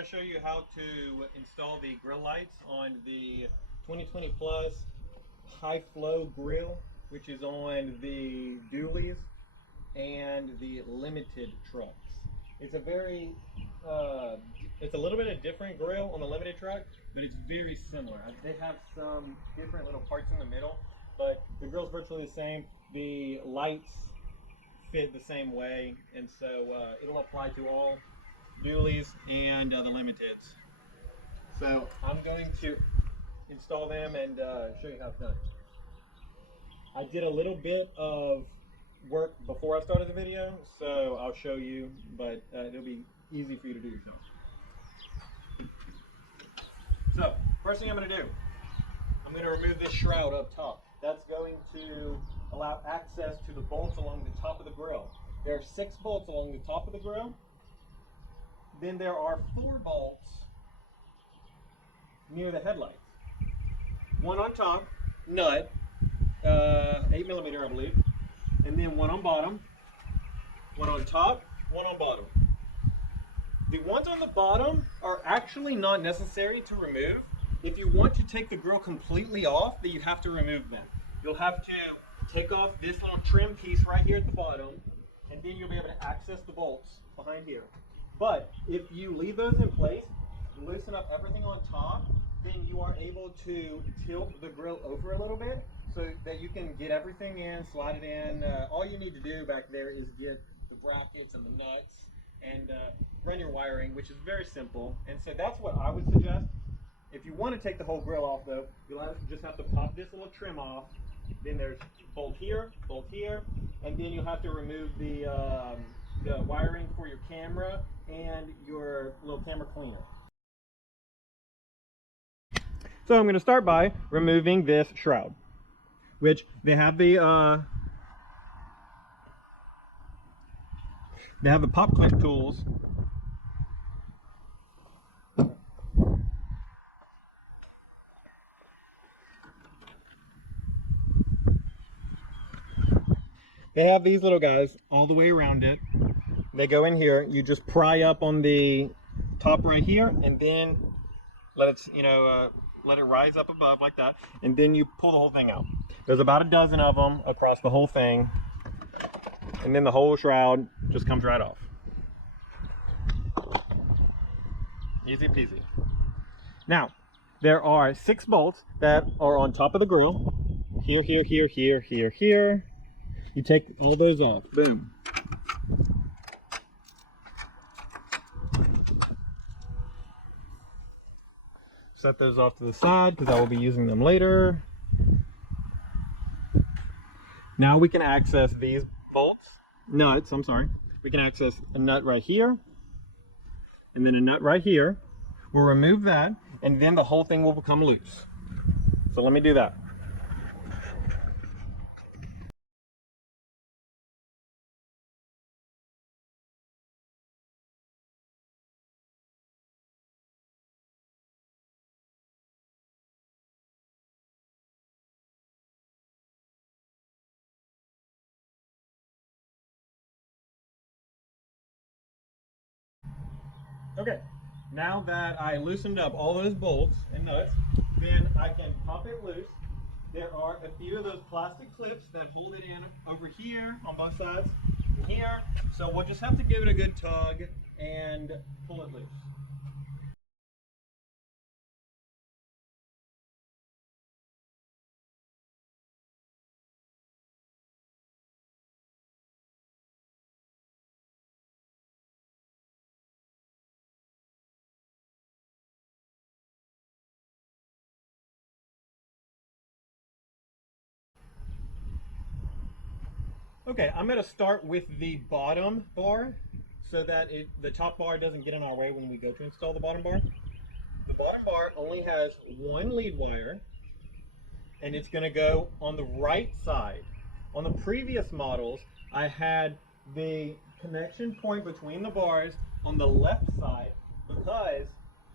to show you how to install the grill lights on the 2020 Plus high flow grill, which is on the dualies and the limited trucks. It's a very, it's a little bit of different grill on the limited truck, but it's very similar. They have some different little parts in the middle, but the grill's virtually the same. The lights fit the same way, and so it'll apply to all dualies and the limiteds. So I'm going to install them and show you how it's done. I did a little bit of work before I started the video, so I'll show you, but it'll be easy for you to do yourself. So first thing I'm going to do, I'm going to remove this shroud up top. That's going to allow access to the bolts along the top of the grill. There are 6 bolts along the top of the grill. Then there are 4 bolts near the headlights. One on top, nut, 8mm I believe, and then one on bottom, one on top, one on bottom. The ones on the bottom are actually not necessary to remove. If you want to take the grill completely off, then you have to remove them. You'll have to take off this little trim piece right here at the bottom, and then you'll be able to access the bolts behind here. But if you leave those in place, loosen up everything on top, then you are able to tilt the grill over a little bit so that you can get everything in, slide it in. All you need to do back there is get the brackets and the nuts and run your wiring, which is very simple. And so that's what I would suggest. If you want to take the whole grill off though, you'll just have to pop this little trim off. Then there's bolt here, and then you'll have to remove the wiring for your camera and your little camera cleaner. So I'm going to start by removing this shroud, which they have the pop clip tools. They have these little guys all the way around it. They go in here. You just pry up on the top right here, and then let it, let it rise up above like that, and then you pull the whole thing out. There's about a dozen of them across the whole thing, and then the whole shroud just comes right off. Easy peasy. Now, there are 6 bolts that are on top of the grill. Here, here, here, here, here, here. You take all those off. Boom. Set those off to the side because I will be using them later. Now we can access these nuts, I'm sorry. We can access a nut right here and then a nut right here. We'll remove that and then the whole thing will become loose. So let me do that. Okay, now that I loosened up all those bolts and nuts, then I can pop it loose. There are a few of those plastic clips that hold it in over here on both sides and here. So we'll just have to give it a good tug and pull it loose. Okay, I'm going to start with the bottom bar so that the top bar doesn't get in our way when we go to install the bottom bar. The bottom bar only has 1 lead wire, and it's going to go on the right side. On the previous models, I had the connection point between the bars on the left side because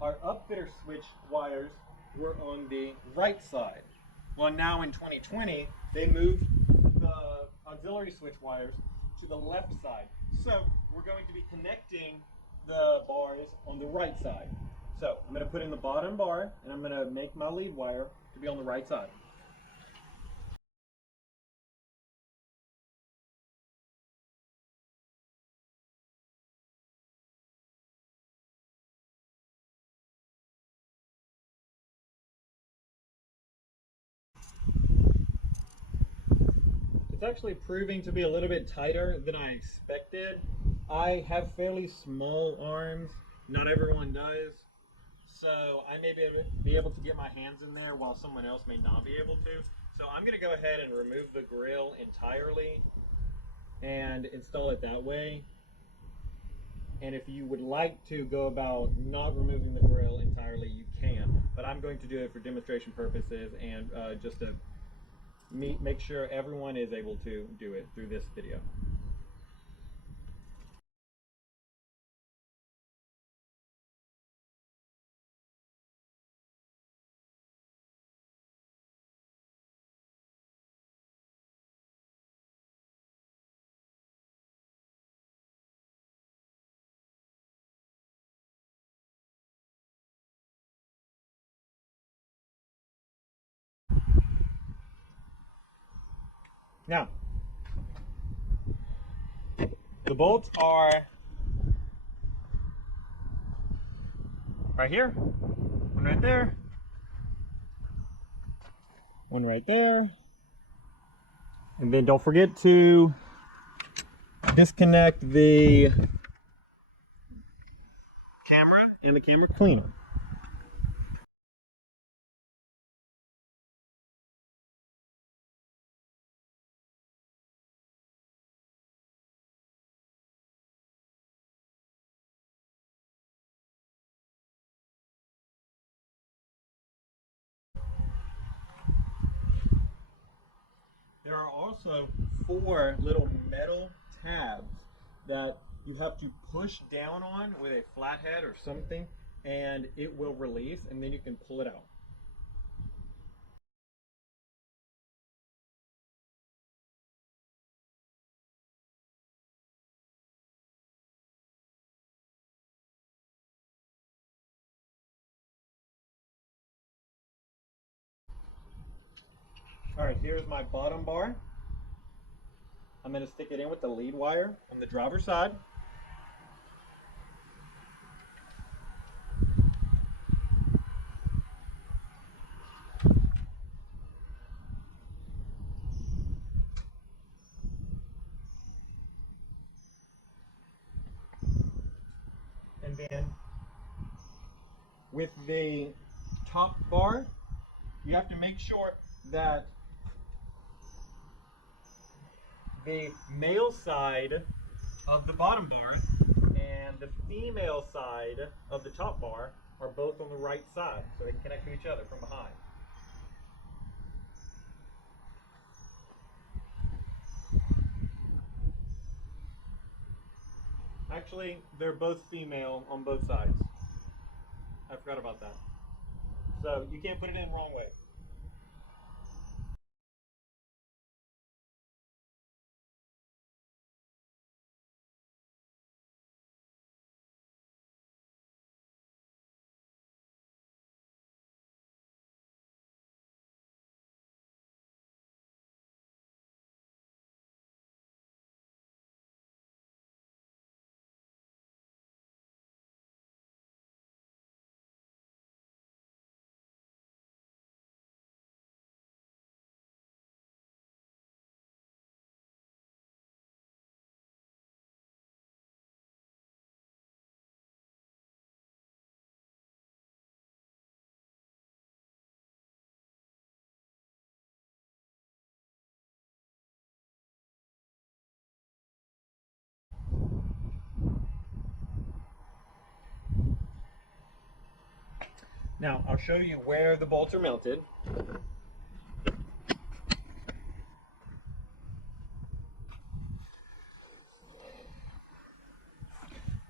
our upfitter switch wires were on the right side. Well, now in 2020, they moved the auxiliary switch wires to the left side. So we're going to be connecting the bars on the right side. So I'm going to put in the bottom bar, and I'm going to make my lead wire to be on the right side. It's actually proving to be a little bit tighter than I expected. I have fairly small arms. Not everyone does. So I may be able to get my hands in there while someone else may not be able to. So I'm going to go ahead and remove the grill entirely and install it that way. And if you would like to go about not removing the grill entirely, you can. But I'm going to do it for demonstration purposes and just to make sure everyone is able to do it through this video. Now, the bolts are right here, one right there, one right there, and then don't forget to disconnect the camera and the camera cleaner. There are also 4 little metal tabs that you have to push down on with a flathead or something, and it will release, and then you can pull it out. All right, here's my bottom bar. I'm going to stick it in with the lead wire on the driver's side. And then with the top bar, you have to make sure that the male side of the bottom bar and the female side of the top bar are both on the right side, so they can connect to each other from behind. Actually, they're both female on both sides. I forgot about that. So you can't put it in the wrong way. Now, I'll show you where the bolts are mounted.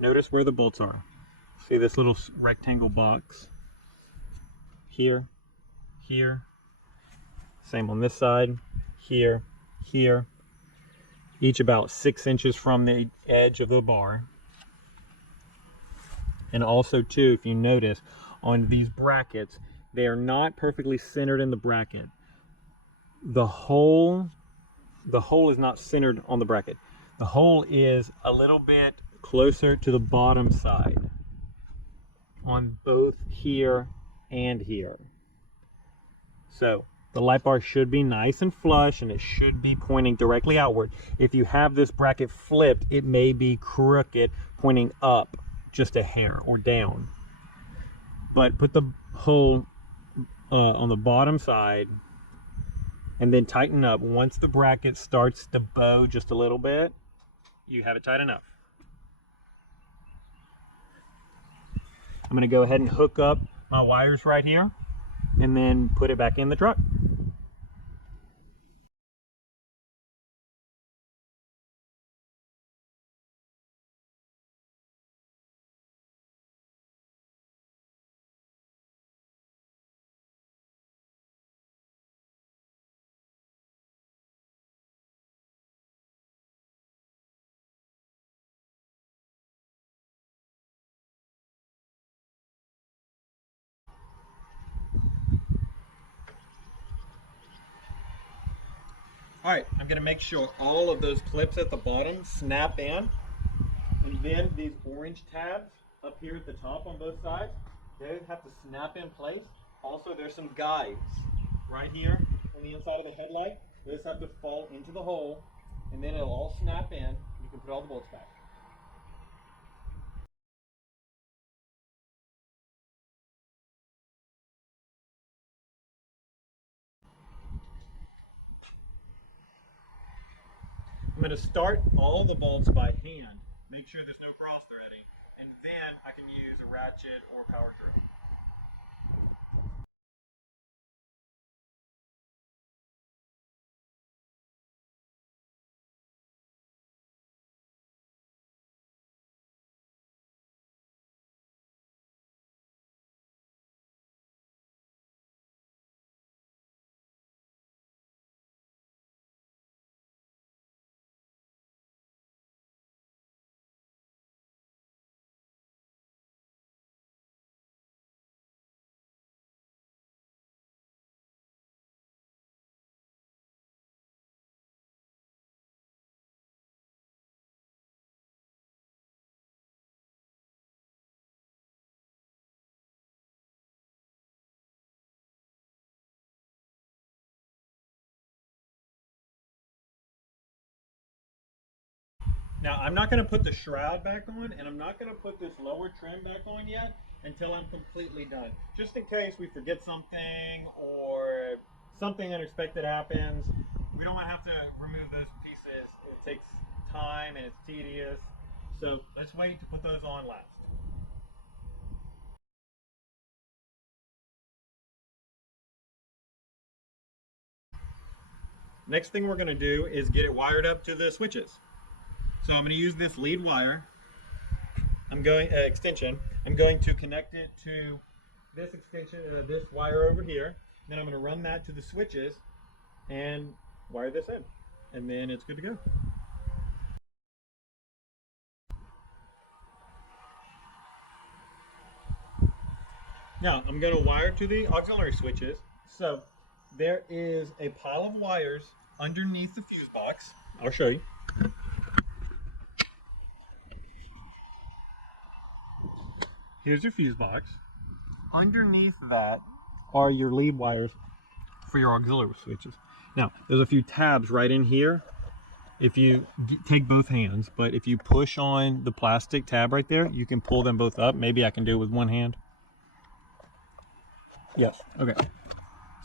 Notice where the bolts are. See this little rectangle box? Here, here. Same on this side, here, here. Each about 6 inches from the edge of the bar. And also too, if you notice on these brackets, they are not perfectly centered in the bracket. The hole is not centered on the bracket. The hole is a little bit closer to the bottom side on both here and here. So the light bar should be nice and flush, and it should be pointing directly outward. If you have this bracket flipped, it may be crooked, pointing up just a hair or down. But put the hole on the bottom side and then tighten up. Once the bracket starts to bow just a little bit, you have it tight enough. I'm going to go ahead and hook up my wires right here and then put it back in the truck. All right, I'm going to make sure all of those clips at the bottom snap in, and then these orange tabs up here at the top on both sides, they have to snap in place. Also, there's some guides right here on the inside of the headlight. Those have to fall into the hole, and then it'll all snap in. You can put all the bolts back. I'm going to start all the bolts by hand, make sure there's no cross threading, and then I can use a ratchet or power drill. Now, I'm not going to put the shroud back on, and I'm not going to put this lower trim back on yet until I'm completely done. Just in case we forget something or something unexpected happens. We don't want to have to remove those pieces. It takes time and it's tedious. So let's wait to put those on last. Next thing we're going to do is get it wired up to the switches. So I'm going to use this lead wire. I'm going extension. I'm going to connect it to this extension, this wire over here. Then I'm going to run that to the switches and wire this in, and then it's good to go. Now I'm going to wire to the auxiliary switches. So there is a pile of wires underneath the fuse box. I'll show you. Here's your fuse box. Underneath that are your lead wires for your auxiliary switches. Now, there's a few tabs right in here. If you take both hands, but if you push on the plastic tab right there, you can pull them both up. Maybe I can do it with one hand. Yes, okay.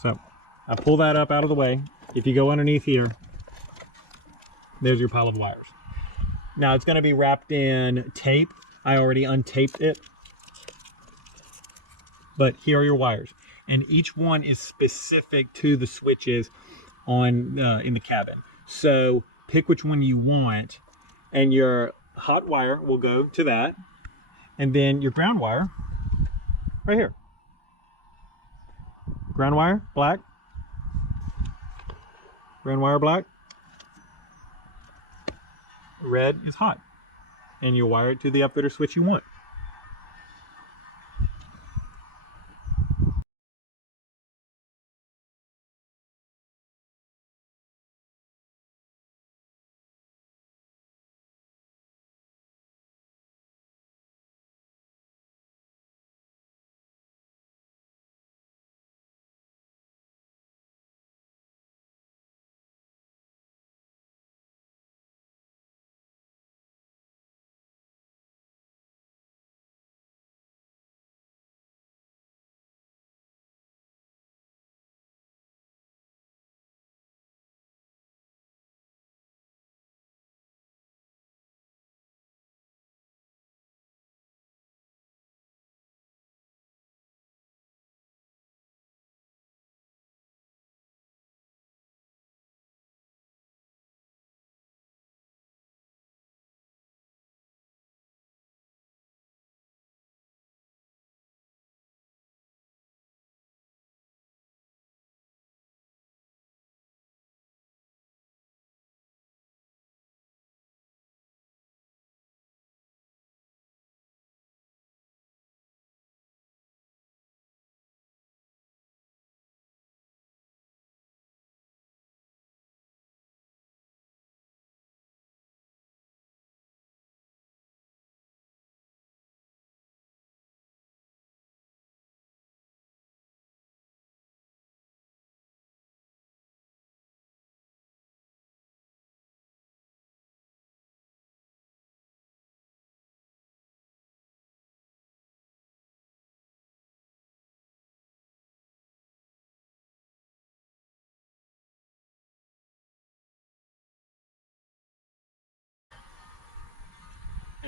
So I pull that up out of the way. If you go underneath here, there's your pile of wires. Now it's going to be wrapped in tape. I already untaped it. But here are your wires, and each one is specific to the switches on in the cabin. So pick which one you want, and your hot wire will go to that, and then your ground wire right here. Ground wire, black. Ground wire, black. Red is hot, and you wire it to the upfitter switch you want.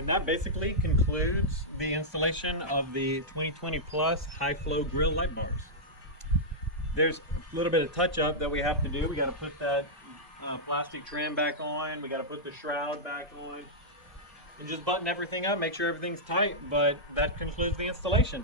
And that basically concludes the installation of the 2020 Plus high flow grill light bars. There's a little bit of touch up that we have to do. We got to put that plastic trim back on. We got to put the shroud back on and just button everything up, make sure everything's tight. But that concludes the installation.